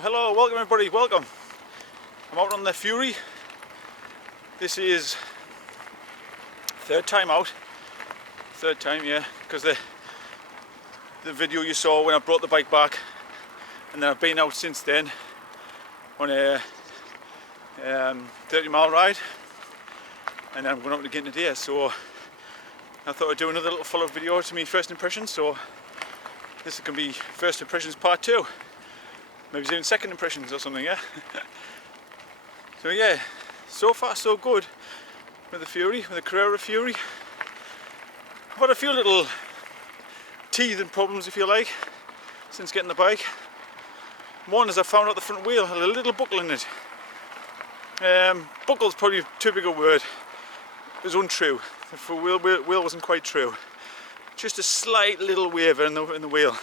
Hello, welcome everybody, welcome. I'm out on the Fury. This is third time out. Third time, yeah, because the video you saw when I brought the bike back, and then I've been out since then on a 30-mile ride, and then I'm going out again today. So I thought I'd do another little follow-up video to me first impressions. So this can be first impressions part 2. Maybe even second impressions or something, yeah. So yeah, so far so good with the Fury, with the Carrera Fury. I've had a few little teething problems, if you like, since getting the bike. One is I found out the front wheel had a little buckle in it. Buckle's probably too big a word. It was untrue. The front wheel wasn't quite true. Just a slight little waver in the wheel,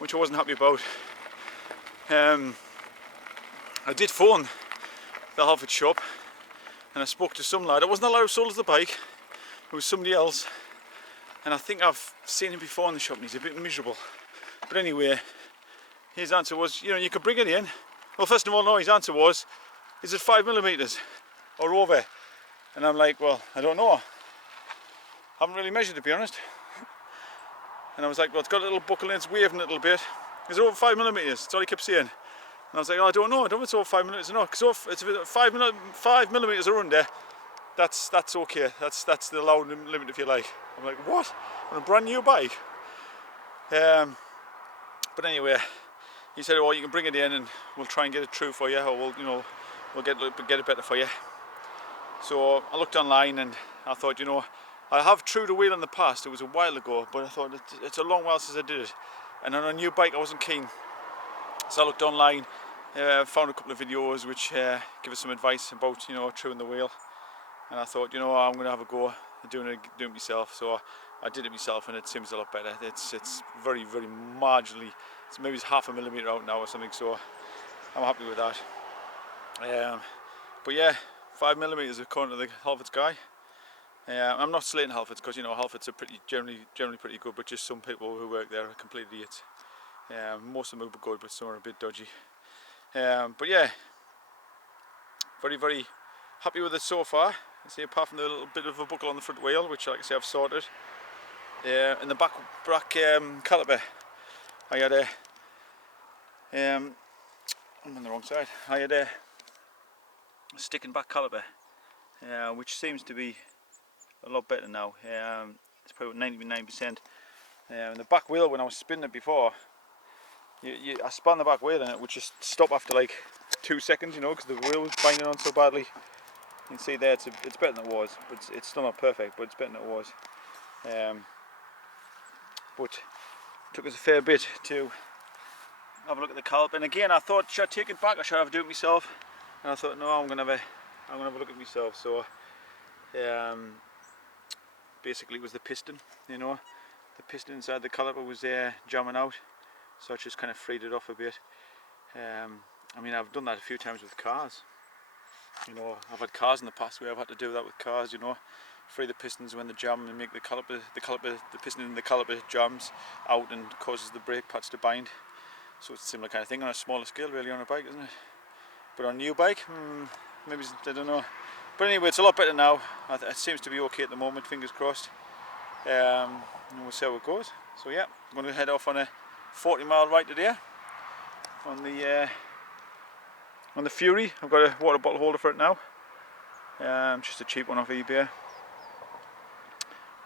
which I wasn't happy about. I did phone the Halford shop and I spoke to some lad. It wasn't the lad who sold us the bike, it was somebody else, and I think I've seen him before in the shop and he's a bit miserable. But anyway, his answer was, you know, you could bring it in. Well, first of all, no, his answer was, is it 5mm or over? And I'm like, well, I don't know, I haven't really measured, to be honest. And I was like, well, it's got a little buckle and it's waving a little bit. Is it over 5mm? That's all he kept saying. And I was like, oh, I don't know if it's over 5mm or not. Because if it's 5mm or under, that's okay. That's the allowed limit, if you like. I'm like, what? On a brand new bike? But anyway, he said, oh, you can bring it in and we'll try and get it true for you, or we'll get it better for you. So I looked online and I thought, you know, I have trued a wheel in the past. It was a while ago, but I thought it's a long while since I did it. And on a new bike I wasn't keen, so I looked online, found a couple of videos which give us some advice about, you know, truing the wheel. And I thought, you know, I'm going to have a go at doing it myself. So I did it myself and it seems a lot better. It's very, very marginally, maybe it's 0.5mm out now or something, so I'm happy with that. But yeah, 5mm according to the Halfords guy. I'm not slating Halfords, because, you know, Halfords are generally pretty good, but just some people who work there are complete idiots. Most of them are good, but some are a bit dodgy. But yeah, very, very happy with it so far. I see, apart from the little bit of a buckle on the front wheel, which, like I say, I've sorted. In the back caliper, I had I'm on the wrong side. I had a sticking back caliper, which seems to be a lot better now. It's probably 99%. The back wheel, when I was spinning it before, I spun the back wheel and it would just stop after like 2 seconds, you know, because the wheel was binding on so badly. You can see there, it's better than it was, but it's still not perfect, but it's better than it was. But it took us a fair bit to have a look at the caliper. And again, I thought, should I take it back or should I do it myself? And I thought, no, I'm gonna have a look at myself. So basically it was the piston, you know, the piston inside the caliper was jamming out, so I just kind of freed it off a bit. I mean, I've done that a few times with cars, you know. I've had cars in the past where I've had to do that with cars, you know, free the pistons when they jam and make the piston in the caliper jams out and causes the brake pads to bind. So it's a similar kind of thing on a smaller scale, really, on a bike, isn't it? But on a new bike, maybe, I don't know. But anyway, it's a lot better now. It seems to be okay at the moment, fingers crossed. And we'll see how it goes. So yeah, I'm going to head off on a 40-mile ride today on the Fury. I've got a water bottle holder for it now. Just a cheap one off eBay.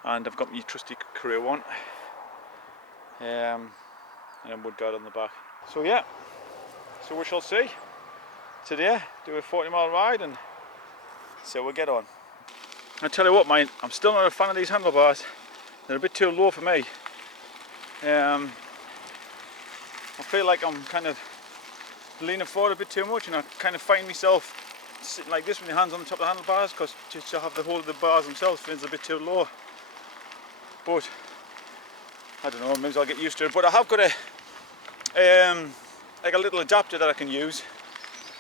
And I've got my trusty Carrera one. And then wood guard on the back. So yeah, so we shall see. Today, do a 40-mile ride and so we'll get on. I tell you what, mate, I'm still not a fan of these handlebars. They're a bit too low for me. I feel like I'm kind of leaning forward a bit too much, and I kind of find myself sitting like this with my hands on the top of the handlebars, because just to have the hold of the bars themselves feels a bit too low. But I don't know, maybe I'll get used to it. But I have got like a little adapter that I can use.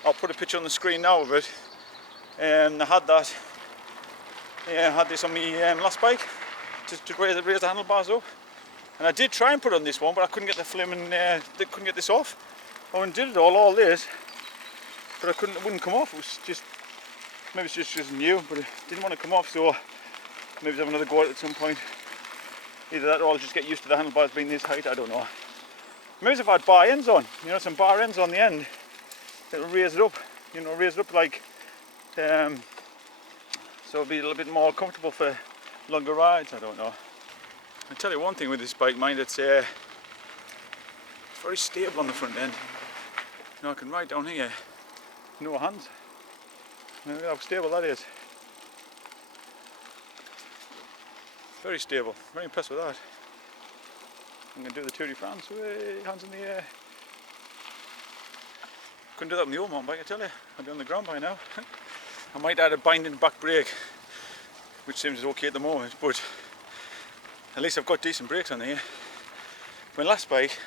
I'll put a picture on the screen now of it. I had that. I had this on my last bike to raise the handlebars up, and I did try and put it on this one, but I couldn't get the couldn't get this off. I undid it all this, but it wouldn't come off. It was just, maybe it's just new, but it didn't want to come off, so maybe have another go at it at some point. Either that or I'll just get used to the handlebars being this height, I don't know. Maybe if I had bar ends on, you know, some bar ends on the end, it'll raise it up, you know, raise it up like, so it'll be a little bit more comfortable for longer rides, I don't know. I'll tell you one thing with this bike, mind, it's very stable on the front end. You know, I can ride down here, no hands. Look how stable that is. Very stable, very impressed with that. I'm going to do the Tour de France, hands in the air. Couldn't do that on the old mountain bike, I tell you. I'd be on the ground by now. I might add a binding back brake, which seems okay at the moment, but at least I've got decent brakes on here. My last bike,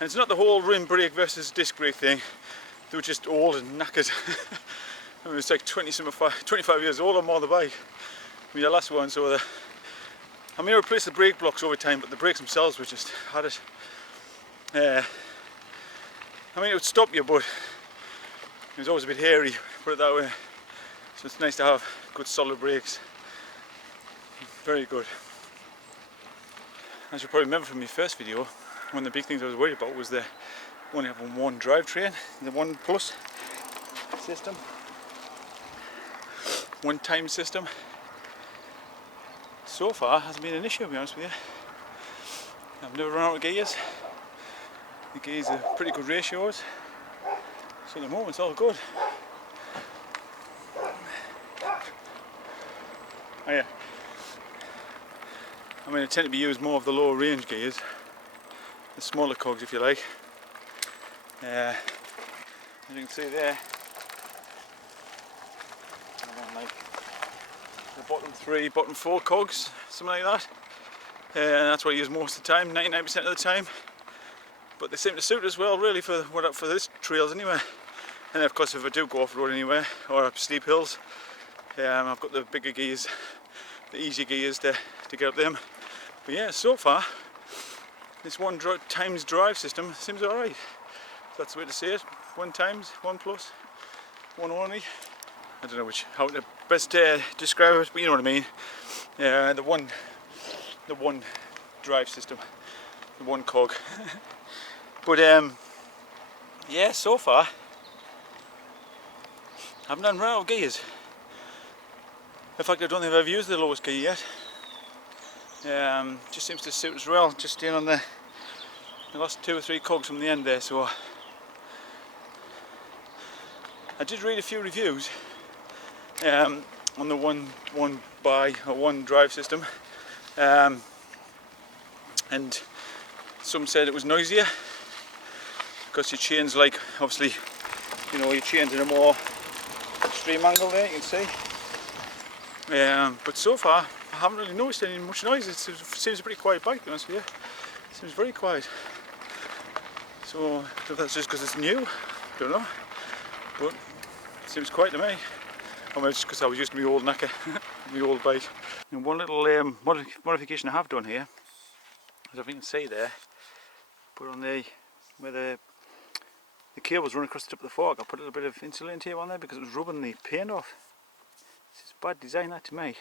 and it's not the whole rim brake versus disc brake thing, they were just old and knackered. I mean, it's like 25 years old I'm on the bike. I mean, the last one, so I may replace the brake blocks over time, but the brakes themselves were just had it. I mean, it would stop you, but it was always a bit hairy, put it that way. So it's nice to have good solid brakes. Very good. As you probably remember from my first video, one of the big things I was worried about was the only having one drivetrain, the 1 Plus system, 1 time system. So far hasn't been an issue, to be honest with you. I've never run out of gears. The gears are pretty good ratios, so at the moment it's all good. Oh yeah. I mean, I tend to be used more of the lower range gears, the smaller cogs if you like. As you can see there, I'm on like the bottom 3, bottom 4 cogs, something like that. And that's what I use most of the time, 99% of the time. But they seem to suit as well, really, for this trails anyway. And of course, if I do go off road anywhere or up steep hills, I've got the bigger gears, the easier gears to get up them. But yeah, so far, this 1 times drive system seems alright. So that's the way to say it. 1 times, 1 Plus, 1 only. I don't know how to best describe it, but you know what I mean. The one drive system, the 1 cog. But yeah, so far I haven't run out of gears. In fact, I don't think I've ever used the lowest gear yet. Just seems to suit as well, just staying on the last 2 or 3 cogs from the end there. So I did read a few reviews on the one drive system, and some said it was noisier because your chains, like, obviously, you know, your chains in a more extreme angle there, you can see. But so far I haven't really noticed any much noise. It seems a pretty quiet bike, to be honest with you. It seems very quiet. So if that's just because it's new, don't know. But it seems quiet to me. Or maybe it's just because I was used to my old knacker, my old bike. And one little modification I have done here, as if you can see there, but on where the cables run across the top of the fork, I put a little bit of insulating tape on there because it was rubbing the paint off. It's bad design, that, to me.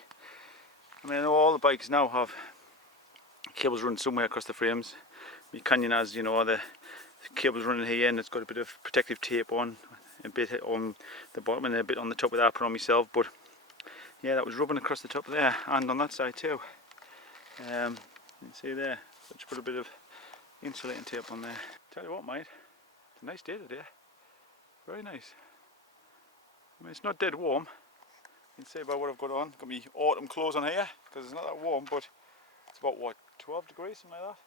I mean, I know all the bikes now have cables running somewhere across the frames. My Canyon has, you know, the cables running here, and it's got a bit of protective tape on, a bit on the bottom and a bit on the top of that I put on myself. But yeah, that was rubbing across the top there and on that side too. You can see there, so just put a bit of insulating tape on there. Tell you what, mate, it's a nice day today. Very nice. I mean, it's not dead warm. You can see about what I've got on. Got my autumn clothes on here because it's not that warm, but it's about, what, 12 degrees, something like that.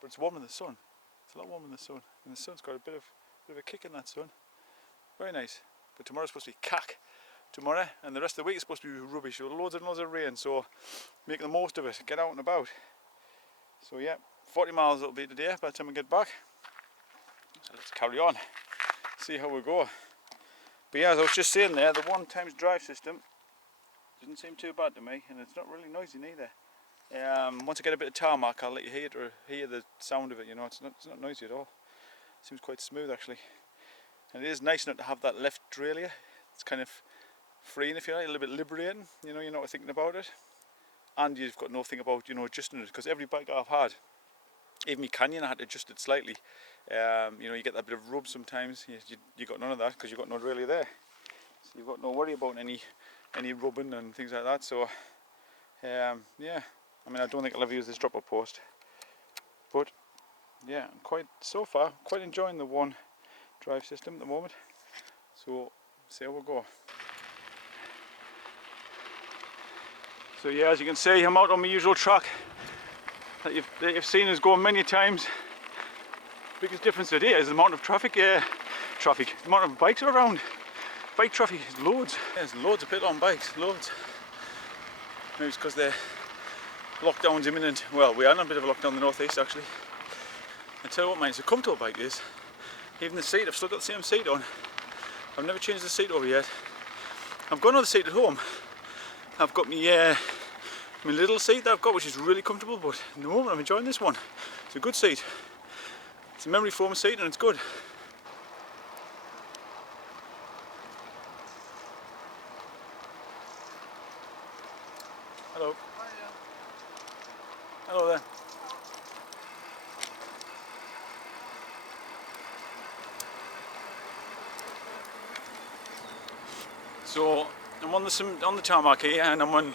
But it's warm in the sun. It's a lot warmer in the sun, and the sun's got a bit of a kick in that sun. Very nice. But tomorrow's supposed to be cack tomorrow, and the rest of the week is supposed to be rubbish. So loads and loads of rain. So make the most of it. Get out and about. So yeah, 40 miles it'll be today by the time we get back. So let's carry on. See how we go. But yeah, as I was just saying there, the 1 times drive system doesn't seem too bad to me, and it's not really noisy neither. Once I get a bit of tarmac, I'll let you hear the sound of it. You know, it's not noisy at all. Seems quite smooth actually. And it is nice not to have that left derailleur. It's kind of freeing, if you like, a little bit liberating. You know, you're not thinking about it. And you've got nothing about, you know, adjusting it, because every bike I've had, even my Canyon, I had to adjust it slightly. You know, you get that bit of rub sometimes. You got none of that because you've got no derailleur there. So you've got no worry about any rubbing and things like that. So yeah, I mean, I don't think I'll ever use this dropper post, but yeah, I'm so far quite enjoying the one drive system at the moment. So see how we go. So yeah, as you can see, I'm out on my usual track that you've seen us go many times. Biggest difference today is the amount of the amount of bikes are around. Bike traffic is loads. There's loads of people on bikes, loads. Maybe it's because the lockdown's imminent. Well, we are in a bit of a lockdown in the northeast actually. I tell you what, mate, it's a comfortable bike this. Even the seat, I've still got the same seat on. I've never changed the seat over yet. I've got another seat at home. I've got my little seat that I've got, which is really comfortable, but in the moment I'm enjoying this one. It's a good seat. It's a memory foam seat and it's good. Hello. Hiya. Hello there. So I'm on the tarmac here, and I'm on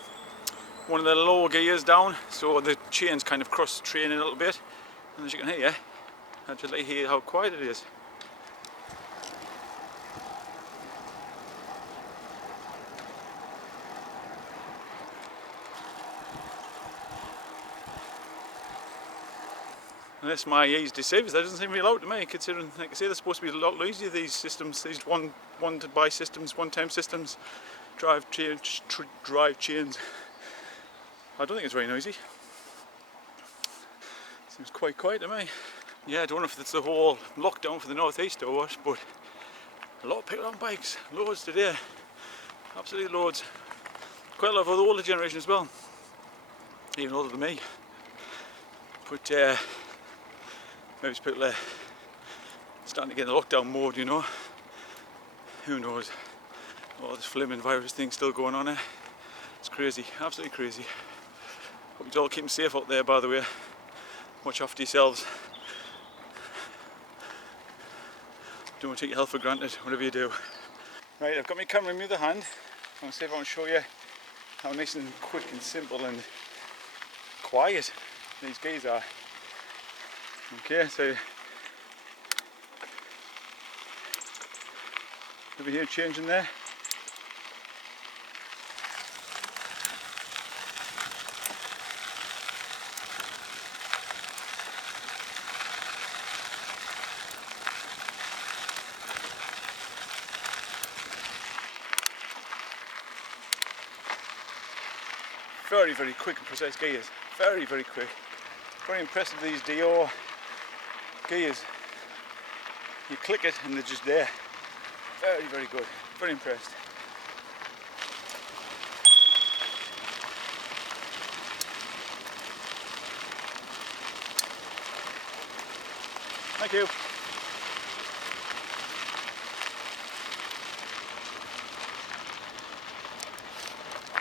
one of the lower gears down, so the chains kind of cross training a little bit. And as you can hear, I just let you hear how quiet it is. Unless my ears deceives, that doesn't seem really loud to me, considering, like I say, they're supposed to be a lot easier, these systems, these one-to-buy systems, one-time systems, drive chains. I don't think it's very noisy. Seems quite quiet to me. Yeah, I don't know if it's the whole lockdown for the northeast or what, but a lot of people on bikes, loads today, absolutely loads. Quite a lot of the older generation as well, even older than me. But maybe it's people starting to get in the lockdown mode, you know. Who knows? Oh, this flaming virus thing still going on there. It's crazy, absolutely crazy. Hope you all keep safe out there, by the way. Watch after yourselves. Don't take your health for granted, whatever you do. Right, I've got my camera in the other hand. I'm going to see if I can show you how nice and quick and simple and quiet these gears are. Okay, so over here changing there. Very, very quick and precise gears. Very, very quick. Very impressed with these Dior gears. You click it and they're just there. Very, very good. Very impressed. Thank you.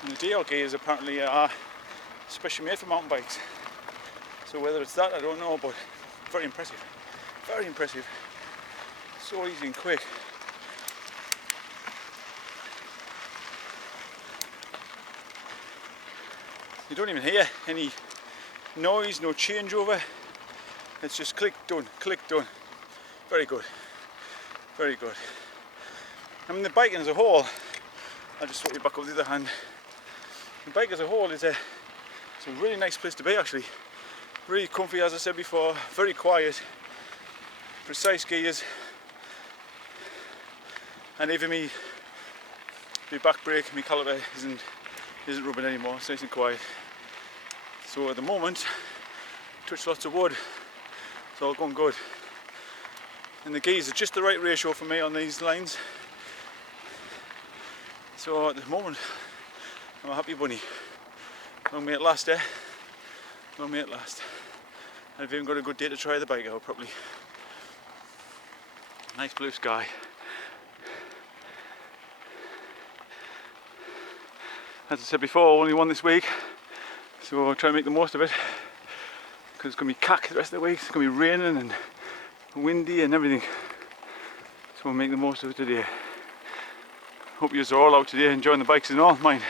And the Dior gears apparently are specially made for mountain bikes. So whether it's that, I don't know, but very impressive. Very impressive. So easy and quick. You don't even hear any noise, no changeover. It's just click, done, click, done. Very good. Very good. I mean, the bike as a whole, I'll just swap you back up the other hand. The bike as a whole is it's a really nice place to be actually. Really comfy, as I said before, very quiet, precise gears, and even my back brake, my caliper isn't rubbing anymore, it's nice and quiet. So at the moment, touch lots of wood, it's all going good. And the gears are just the right ratio for me on these lines. So at the moment, I'm a happy bunny. Long may it last, eh? Long may it last. I've even got a good day to try the bike out properly. Nice blue sky. As I said before, only one this week, so I'll try and make the most of it, because it's going to be cack the rest of the week. It's going to be raining and windy and everything, so we'll make the most of it today. Hope you are all out today enjoying the bikes and all. Mine.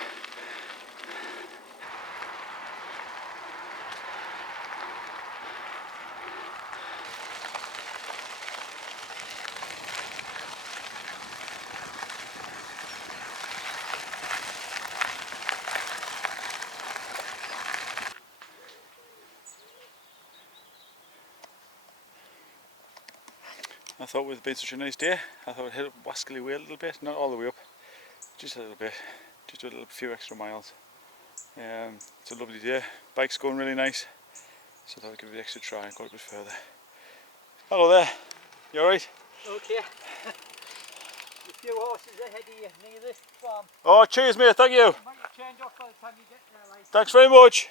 I thought with it being such a nice day, I thought I'd hit up Wascally Way a little bit, not all the way up, just a little bit, just a little few extra miles. It's a lovely day, bike's going really nice, so I thought I'd give it an extra try and go a bit further. Hello there, you alright? Okay. A few horses ahead of you near this farm. Oh, cheers mate, thank you. You might have turned off by the time you get there, like. Thanks very much.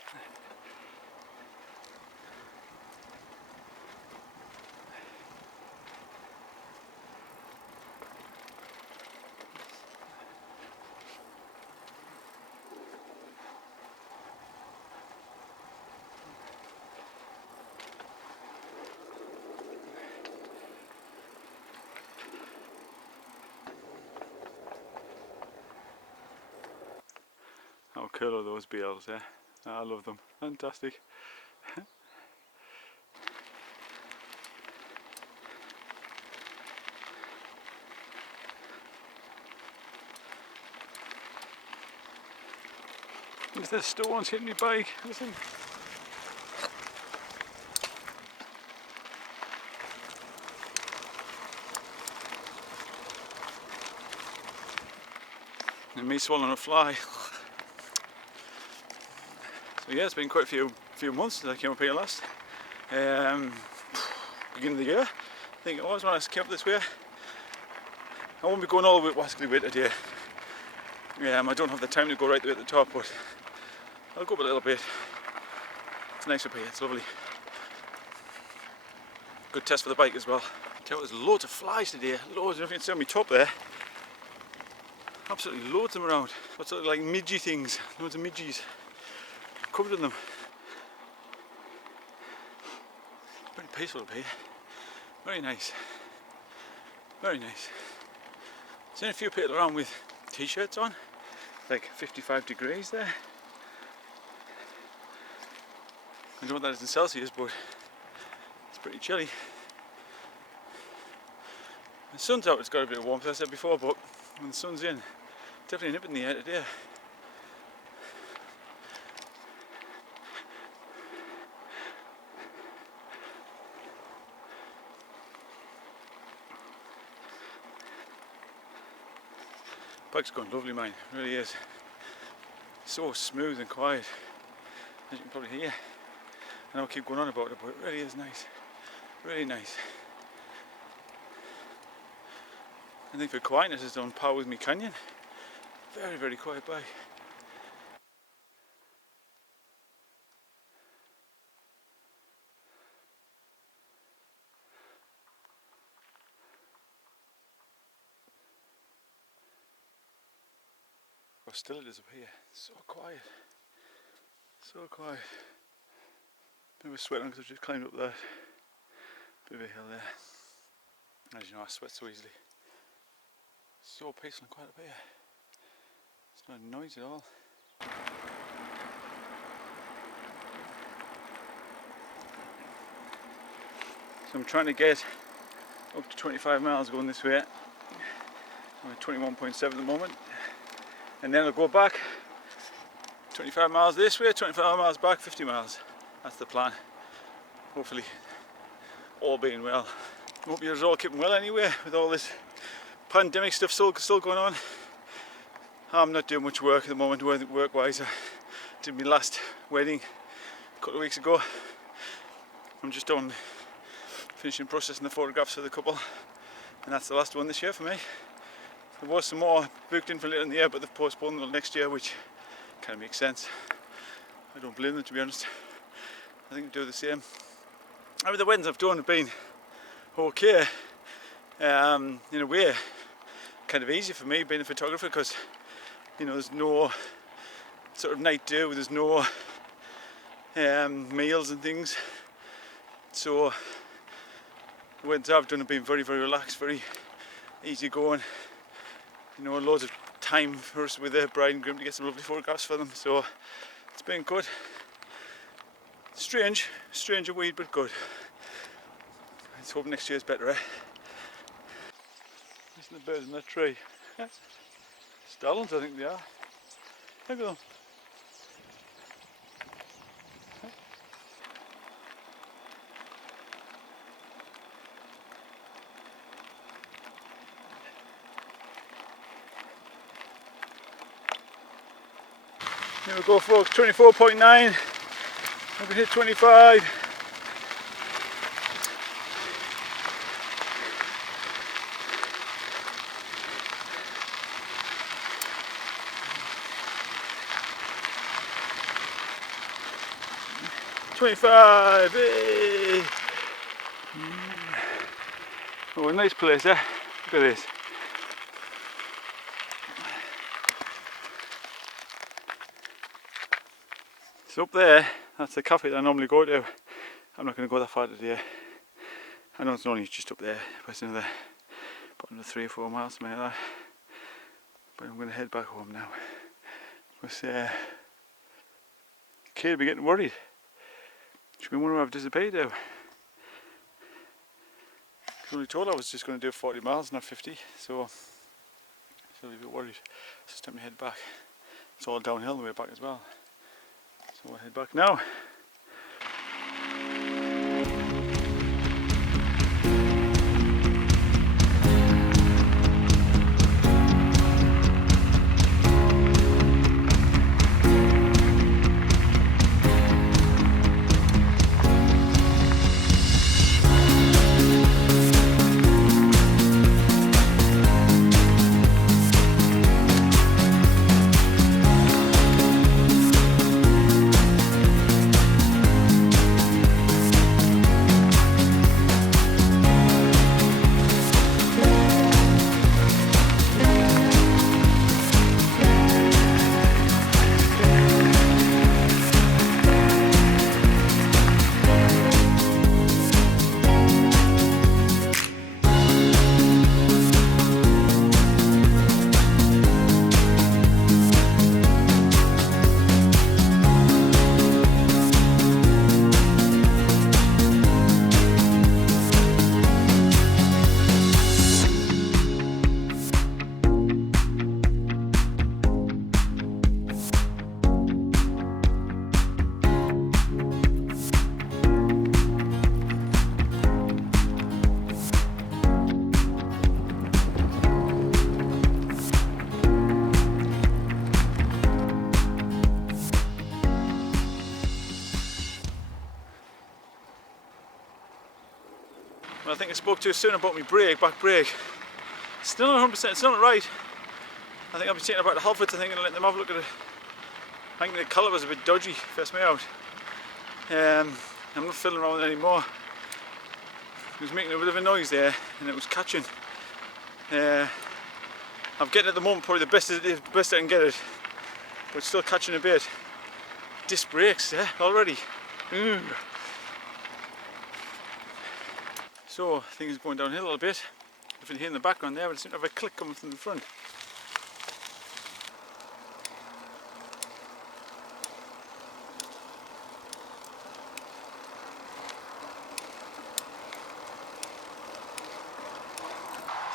How cool are those BLs, eh? I love them, fantastic. There's the stones hitting my bike, listen. And me swallowing a fly. So yeah, it's been quite a few months since I came up here last. Beginning of the year, I think it was when I came up this way. I won't be going all the way to Wascally Way today. I don't have the time to go right the way at the top, but I'll go up a little bit. It's nice up here, it's lovely. Good test for the bike as well. Tell you what, there's loads of flies today, loads. I don't know if you can see on my top there. Absolutely loads of them around. What's sort of like midgy things, loads of midgies. Covered in them. Very peaceful up here. Very nice. Very nice. Seen a few people around with t-shirts on. Like 55 degrees there. I don't know what that is in Celsius, but it's pretty chilly. The sun's out, it's got a bit of warmth, as I said before, but when the sun's in, definitely nipping in the air today. Bike's going lovely, mine, it really is. So smooth and quiet, as you can probably hear. I know I keep going on about it, but it really is nice. Really nice. I think for quietness it's on par with me Canyon. Very, very quiet bike. How still it is up here. So quiet. So quiet. I was sweating because I've just climbed up that bit of a hill there. As you know, I sweat so easily. So peaceful and quiet up here. It's not a noise at all. So I'm trying to get up to 25 miles going this way. I'm at 21.7 at the moment. And then I'll go back 25 miles this way, 25 miles back, 50 miles. That's the plan. Hopefully, all being well. Hope you're all keeping well anyway, with all this pandemic stuff still going on. I'm not doing much work at the moment, work-wise. I did my last wedding a couple of weeks ago. I'm just on finishing processing the photographs for the couple, and that's the last one this year for me. There was some more booked in for later in the year, but they've postponed until next year, which kind of makes sense. I don't blame them, to be honest. I think they do the same. I mean, the weddings I've done have been okay. in a way kind of easy for me being a photographer, because you know there's no sort of night do, there's no meals and things, so the weddings I've done have been very, very relaxed, very easy going, you know, loads of time for us with the bride and groom to get some lovely photographs for them, so it's been good. Strange a weed, but good. Let's hope next year's better, eh? Listen to the birds in that tree. Stallions, I think they are. Look at them. Here we go, folks, 24.9. We can hit 25. Hey. Oh, a nice place, eh? Look at this. It's up there. That's the cafe that I normally go to. I'm not going to go that far today. I know it's only just up there, but it's another about 3 or 4 miles, something like that. But I'm going to head back home now. Because Kate will be getting worried. She'll be wondering where I've disappeared to. I only told her I was just going to do 40 miles, not 50, so she'll be a bit worried. So it's time to head back. It's all downhill on the way back as well. So we'll head back now. I think I spoke too soon about my back brake. Still not 100%, it's not right. I think I'll be taking it back to Halfords, I think, and let them have a look at it. I think the colour was a bit dodgy, first me out. I'm not fiddling around with it anymore. It was making a bit of a noise there, and it was catching. I'm getting at the moment probably the best I can get it, but it's still catching a bit. Disc brakes, yeah, already. So things going downhill a little bit. If you can hear in the background there, but it seems to have a click coming from the front.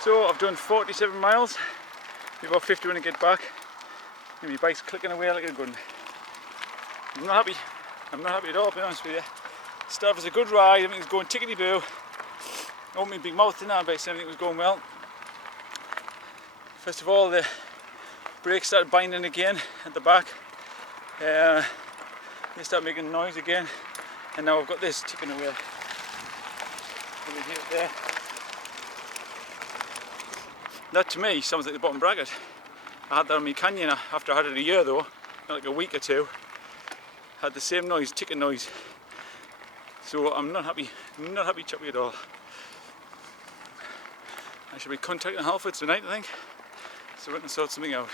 So I've done 47 miles, about 50 when I get back, and my bike's clicking away like a gun. I'm not happy at all, to be honest with you. Start was a good ride, everything's going tickety-boo. Opened my big mouth in there, basically everything was going well. First of all, the brakes started binding again at the back. They started making noise again, and now I've got this ticking away. Over here, there. That to me sounds like the bottom bracket. I had that on my Canyon after I had it a year though, not like a week or two. Had the same noise, ticking noise. So I'm not happy choppy at all. I should be contacting Halfords tonight, I think, so we can sort something out.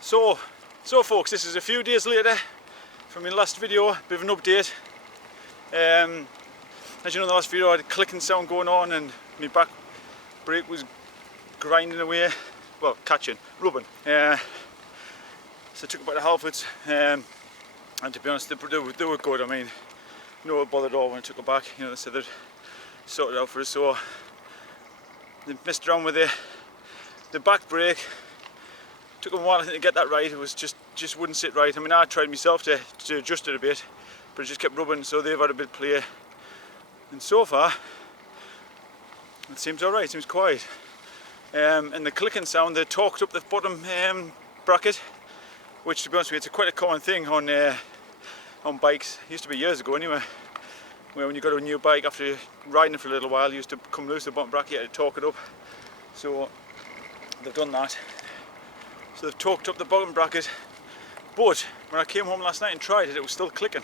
So folks, this is a few days later from my last video, a bit of an update. As you know, in the last video I had a clicking sound going on and my back brake was grinding away, well, catching, rubbing. So I took it back to Halfords, and to be honest, they were good. I mean, no one bothered at all when I took it back. You know, they said they'd sort it out for us, so they messed around with the back brake. Took them a while, I think, to get that right. It was just wouldn't sit right. I mean, I tried myself to adjust it a bit, but it just kept rubbing, so they've had a bit of play. And so far, it seems alright, it seems quiet. And the clicking sound, they torqued up the bottom bracket, which, to be honest with you, it's quite a common thing on bikes. It used to be years ago anyway, where when you got a new bike, after riding it for a little while, you used to come loose the bottom bracket, you had to torque it up. So they've done that. So they've torqued up the bottom bracket, but when I came home last night and tried it, it was still clicking.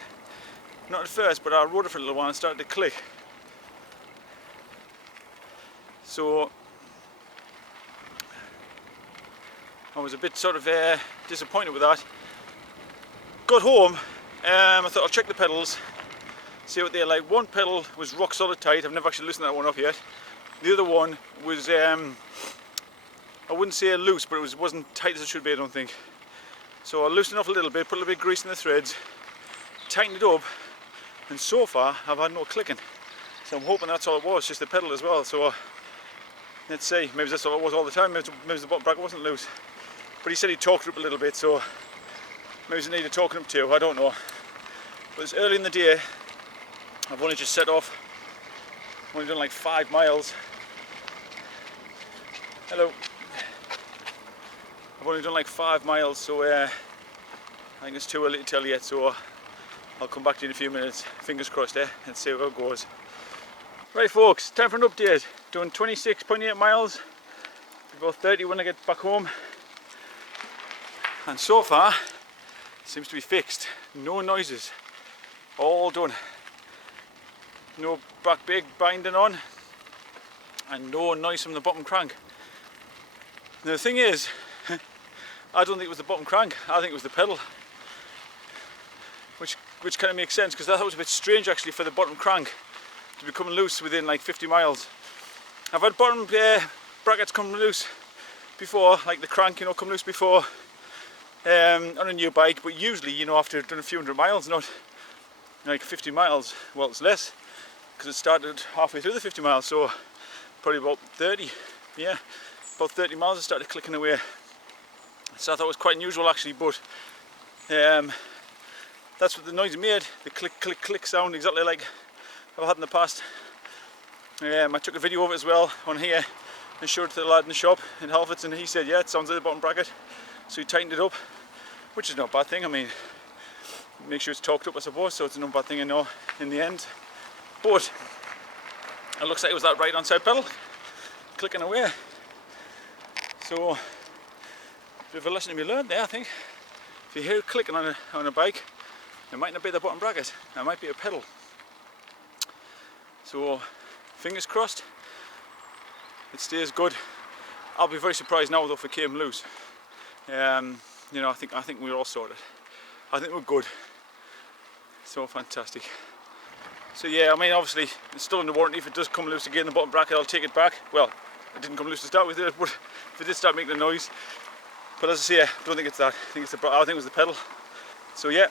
Not at first, but I rode it for a little while and it started to click. So I was a bit sort of disappointed with that. Got home, I thought I'll check the pedals, see what they're like. One pedal was rock solid tight. I've never actually loosened that one up yet. The other one was, I wouldn't say loose, but it wasn't tight as it should be, I don't think. So I loosened it off a little bit, put a little bit of grease in the threads, tightened it up, and so far I've had no clicking. So I'm hoping that's all it was, just the pedal as well. So let's see, maybe that's all it was all the time. Maybe the bottom bracket wasn't loose. But he said he torqued it up a little bit, so maybe it needed torquing up too, I don't know. But it's early in the day. I've only just set off. I've only done like 5 miles. Hello. I've only done like 5 miles, so I think it's too early to tell yet, so I'll come back to you in a few minutes, fingers crossed, and see how it goes. Right folks, time for an update. Doing 26.8 miles, about 30 when I get back home. And so far, it seems to be fixed. No noises, all done. No back brake binding on, and no noise from the bottom crank. Now the thing is, I don't think it was the bottom crank, I think it was the pedal. Which kind of makes sense, because I thought it was a bit strange actually for the bottom crank to be coming loose within like 50 miles. I've had bottom brackets come loose before, like the crank, you know, come loose before on a new bike, but usually, you know, after I've done a few hundred miles, not like 50 miles, well, it's less, because it started halfway through the 50 miles, so probably about 30, yeah, about 30 miles it started clicking away. So I thought it was quite unusual actually, but that's what the noise made, the click click click sound, exactly like I've had in the past. I took a video of it as well on here and showed it to the lad in the shop in Halfords, and he said, yeah, it sounds like the bottom bracket. So he tightened it up, which is not a bad thing. I mean, make sure it's torqued up, I suppose, so it's not a bad thing, I know, in the end. But it looks like it was that right hand side pedal clicking away. So, bit of a lesson to be learned there, I think. If you hear it clicking on a bike, it might not be the bottom bracket, it might be a pedal. So, fingers crossed, it stays good. I'll be very surprised now though if it came loose. You know, I think we're all sorted. I think we're good. So fantastic. So yeah, I mean, obviously it's still under warranty. If it does come loose again, the bottom bracket, I'll take it back. Well, it didn't come loose to start with, but if it did start making a noise. But as I say, I don't think it's that. I think it was the pedal. So yeah,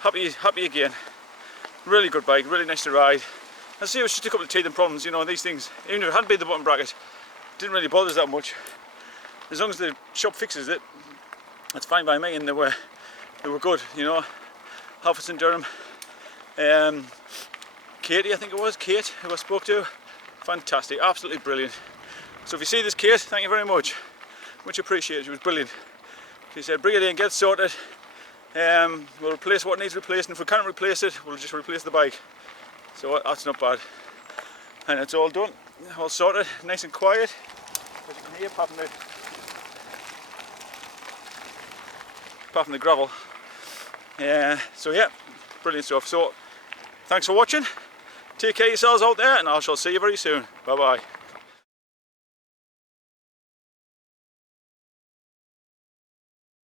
happy again. Really good bike, really nice to ride. I see it was just a couple of teething problems, you know, these things. Even if it hadn't been the bottom bracket, it didn't really bother us that much. As long as the shop fixes it, that's fine by me. And they were good, you know. Halfords in Durham. Katie, I think it was, Kate, who I spoke to. Fantastic, absolutely brilliant. So if you see this, Kate, thank you very much. Much appreciated, she was brilliant. She said, bring it in, get sorted. We'll replace what needs replacing. If we can't replace it, we'll just replace the bike. So that's not bad. And it's all done, all sorted, nice and quiet. As you can hear, apart from the gravel. So yeah, brilliant stuff. So thanks for watching. Take care of yourselves out there, and I shall see you very soon. Bye bye.